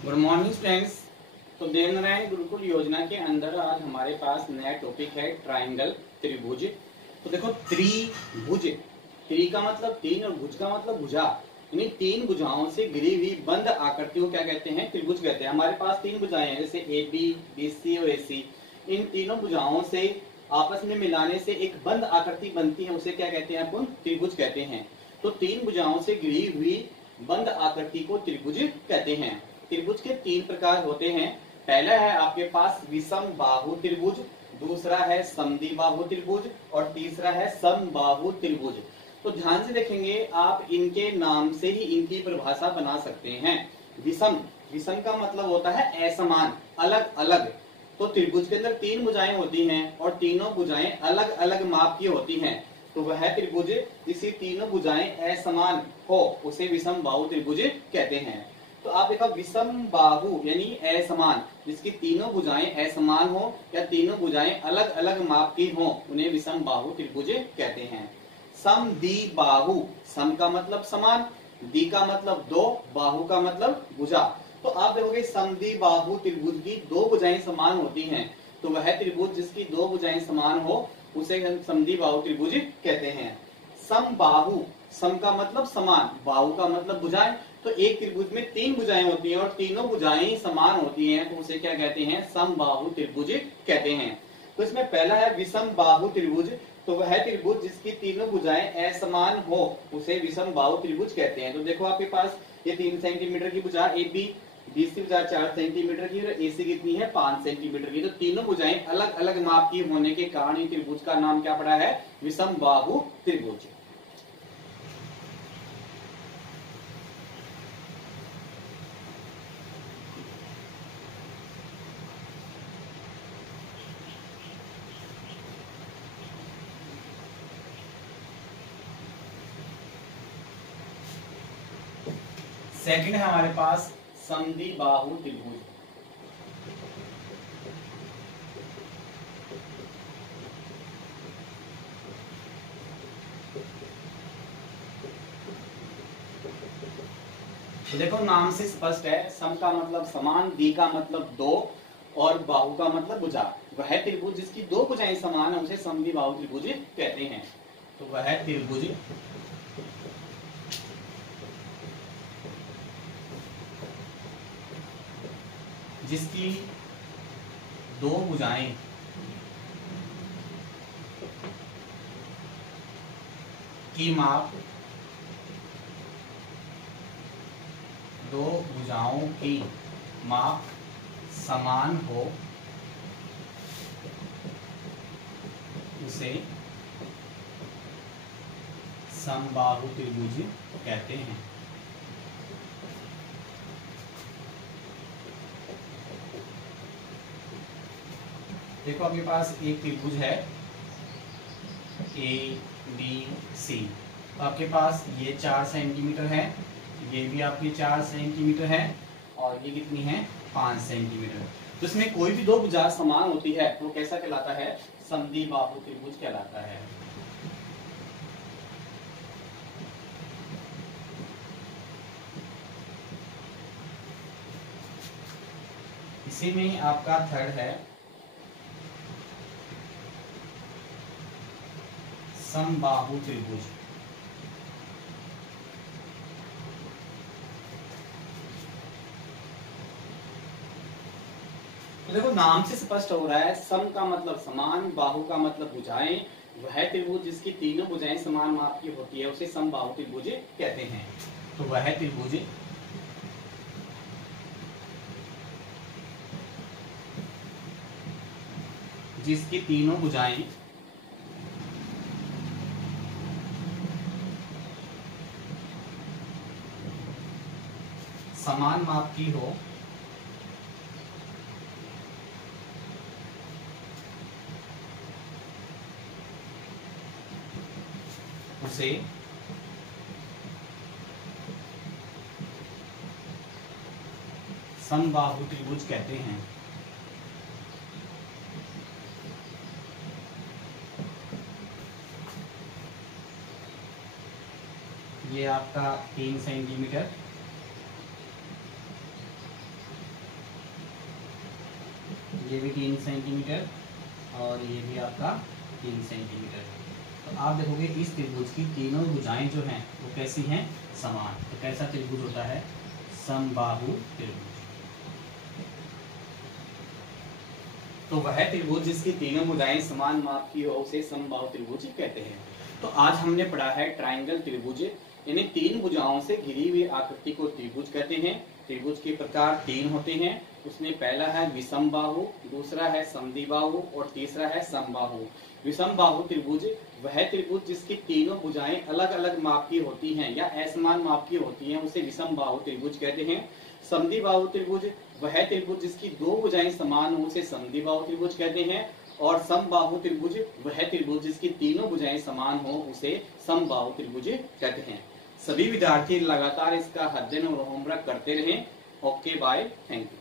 Good morning students. तो देवनारायण गुरुकुल योजना के अंदर आज हमारे पास नया टॉपिक है ट्राइंगल, त्रिभुज। तो देखो त्रिभुज, त्रि का मतलब तीन और भुज का मतलब भुजा, यानी तीन भुजाओं से घिरी हुई बंद आकृति को क्या कहते हैं? त्रिभुज कहते हैं। हमारे पास तीन भुजाएं हैं, जैसे ए बी, बी सी और ए सी। इन तीनों भुजाओं से आपस में मिलाने से एक बंद आकृति बनती है, उसे क्या कहते हैं? अपन त्रिभुज कहते हैं। तो तीन भुजाओं से घिरी हुई बंद आकृति को त्रिभुज कहते हैं। त्रिभुज के तीन प्रकार होते हैं। पहला है आपके पास विषम बाहु त्रिभुज, दूसरा है समद्विबाहु त्रिभुज और तीसरा है समबाहु त्रिभुज। तो ध्यान से देखेंगे आप, इनके नाम से ही इनकी परिभाषा बना सकते हैं। विषम, विषम का मतलब होता है असमान, अलग अलग। तो त्रिभुज के अंदर तीन भुजाएं होती हैं और तीनों भुजाएं अलग अलग माप की होती हैं। तो वह त्रिभुज जिसकी तीनों भुजाएं असमान हो उसे विषम बाहु त्रिभुज कहते हैं। तो आप देखो, विषम बाहु यानी असमान, जिसकी तीनों भुजाएं असमान हो या तीनों भुजाएं अलग अलग माप की हो, उन्हें विषम बाहु त्रिभुज कहते हैं। समद्विबाहु, सम का मतलब समान, द्वि का मतलब दो, बाहु का मतलब भुजा। तो आप देखोगे समद्विबाहु त्रिभुज की दो भुजाएं समान होती हैं, तो वह त्रिभुज जिसकी दो भुजाएं समान हो उसे हम समद्विबाहु त्रिभुज कहते हैं। समबाहु, सम का मतलब समान, बाहु का मतलब भुजाएं। तो एक त्रिभुज में तीन भुजाएं होती हैं और तीनों भुजाएं समान होती हैं, तो उसे क्या कहते हैं? समबाहु त्रिभुज कहते हैं। तो इसमें पहला है विषम बाहु त्रिभुज। तो वह त्रिभुज जिसकी तीनों भुजाएं असमान हो उसे विषम बाहु त्रिभुज कहते हैं। तो देखो आपके पास ये 3 सेंटीमीटर की भुजा ए बी, बीसी भुजा 4 सेंटीमीटर की और एसी कितनी है? 5 सेंटीमीटर की। तो तीनों भुजाएं अलग अलग माप की होने के कारण त्रिभुज का नाम क्या पड़ा है? विषम बाहु त्रिभुज। सेकंड है हमारे पास समद्विबाहु त्रिभुज। तो देखो नाम से स्पष्ट है, सम का मतलब समान, द्वि का मतलब दो और बाहु का मतलब भुजा। वह त्रिभुज जिसकी दो भुजाएं समान है उसे समद्विबाहु त्रिभुज कहते हैं। तो वह त्रिभुज जिसकी दो भुजाएं की माप दो भुजाओं की माप समान हो उसे समबाहु त्रिभुज कहते हैं। देखो आपके पास एक त्रिभुज है ए बी सी। तो आपके पास ये 4 सेंटीमीटर है, ये भी आपकी 4 सेंटीमीटर है और ये कितनी है? 5 सेंटीमीटर। तो इसमें कोई भी दो भुजा समान होती है तो कैसा कहलाता है? समद्विबाहु त्रिभुज कहलाता है। इसी में आपका थर्ड है समबाहु त्रिभुज। तो देखो नाम से स्पष्ट हो रहा है, सम का मतलब समान, बाहु का मतलब भुजाएं। वह त्रिभुज जिसकी तीनों भुजाएं समान माप की होती है उसे समबाहु त्रिभुज कहते हैं। तो वह त्रिभुज जिसकी तीनों भुजाएं समान माप की हो उसे समबाहु त्रिभुज कहते हैं। ये आपका 3 सेंटीमीटर ये भी 3 सेंटीमीटर और ये भी आपका 3 सेंटीमीटर। तो आप देखोगे इस त्रिभुज की तीनों भुजाएं जो हैं वो कैसी हैं, समान। तो कैसा त्रिभुज होता है, समबाहु त्रिभुज। तो वह त्रिभुज जिसकी तीनों भुजाएं समान माप की हो उसे समबाहु त्रिभुज कहते हैं। तो आज हमने पढ़ा है ट्राइंगल त्रिभुज, यानी 3 भुजाओं से घिरी हुई आकृति को त्रिभुज कहते हैं। त्रिभुज के प्रकार 3 होते हैं, उसमें पहला है विषमबाहु, दूसरा है समद्विबाहु और तीसरा है समबाहु। विषमबाहु त्रिभुज वह त्रिभुज जिसकी तीनों भुजाएं अलग अलग माप की होती हैं या असमान माप की होती हैं उसे विषमबाहु त्रिभुज कहते हैं। समद्विबाहु त्रिभुज वह त्रिभुज जिसकी 2 भुजाएं समान हो उसे समद्विबाहु त्रिभुज कहते हैं। और समबाहु त्रिभुज वह त्रिभुज जिसकी तीनों भुजाएं समान हो उसे समबाहु त्रिभुज कहते हैं। सभी विद्यार्थी लगातार इसका अध्ययन और होमवर्क करते रहें। Okay bye, thank you.